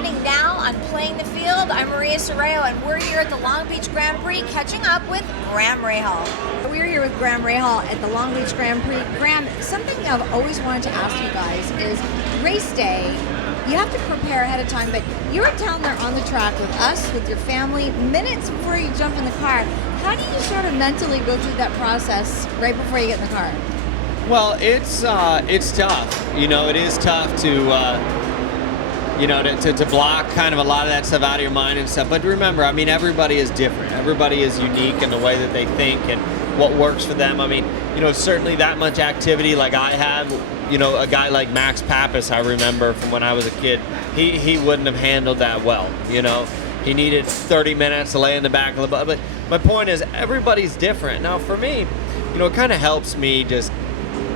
happening now on Playing the Field. I'm Maria Serrao, and we're here at the Long Beach Grand Prix catching up with Graham Rahal. We're here with Graham Rahal at the Long Beach Grand Prix. Graham, something I've always wanted to ask you guys is race day. You have to prepare ahead of time, but you're down there on the track with us, with your family, minutes before you jump in the car. How do you sort of mentally go through that process right before you get in the car? Well, it's tough. You know, it is tough to to block kind of a lot of that stuff out of your mind and stuff. But remember, I mean, everybody is different. Everybody is unique in the way that they think and what works for them. I mean, certainly that much activity like I have. A guy like Max Pappas, I remember from when I was a kid, he wouldn't have handled that well. He needed 30 minutes to lay in the back of the bus. But my point is, everybody's different. Now, for me, it kind of helps me just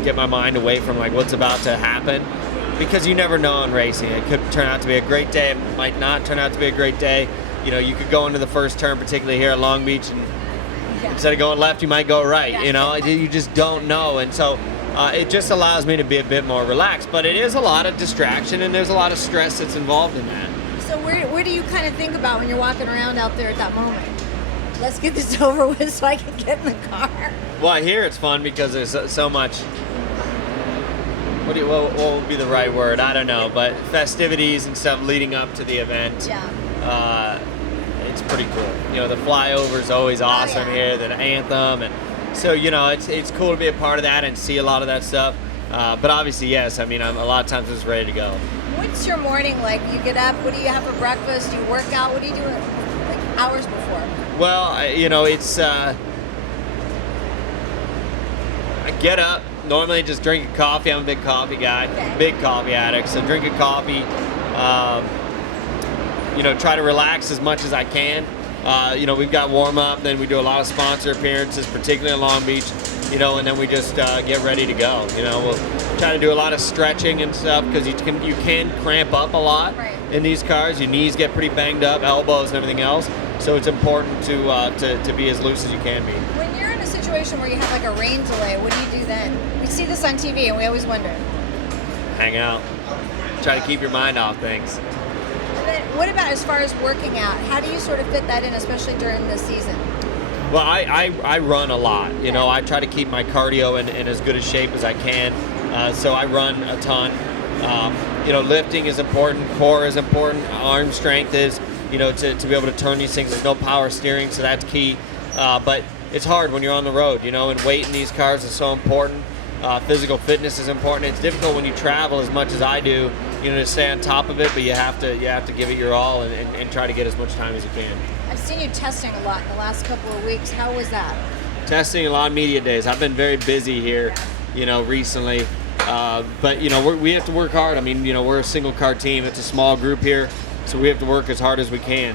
get my mind away from like what's about to happen, because you never know in racing. It could turn out to be a great day. It might not turn out to be a great day. You could go into the first turn, particularly here at Long Beach, and instead of going left, you might go right. You just don't know. And so it just allows me to be a bit more relaxed. But it is a lot of distraction, and there's a lot of stress that's involved in that. So where do you kind of think about when you're walking around out there at that moment? Let's get this over with so I can get in the car. Well, here it's fun because there's so much. What would be the right word? I don't know, but festivities and stuff leading up to the event. Yeah. It's pretty cool. The flyover's always awesome here, the anthem, and so it's cool to be a part of that and see a lot of that stuff. But obviously, yes, I mean, I'm a lot of times just ready to go. What's your morning like? You get up. What do you have for breakfast? Do you work out? What do you do like hours before? Well, it's I get up. Normally just drink a coffee. I'm a big coffee guy, big coffee addict. So drink a coffee, try to relax as much as I can. We've got warm up, then we do a lot of sponsor appearances, particularly in Long Beach, and then we just get ready to go. We'll try to do a lot of stretching and stuff because you can cramp up a lot in these cars. Your knees get pretty banged up, elbows and everything else. So it's important to be as loose as you can be. When you're in a situation where you have like a rain delay, what do you do then? We see this on TV and we always wonder. Hang out. Try to keep your mind off things. And then what about as far as working out? How do you sort of fit that in, especially during the season? Well, I run a lot. I try to keep my cardio in as good a shape as I can. So I run a ton. Lifting is important. Core is important. Arm strength is, to be able to turn these things. There's no power steering, so that's key. But it's hard when you're on the road, and weight in these cars is so important. Physical fitness is important. It's difficult when you travel as much as I do, to stay on top of it, but you have to give it your all and try to get as much time as you can. I've seen you testing a lot in the last couple of weeks. How was that? Testing a lot of media days. I've been very busy here, recently. But we have to work hard. I mean, we're a single car team. It's a small group here, so we have to work as hard as we can.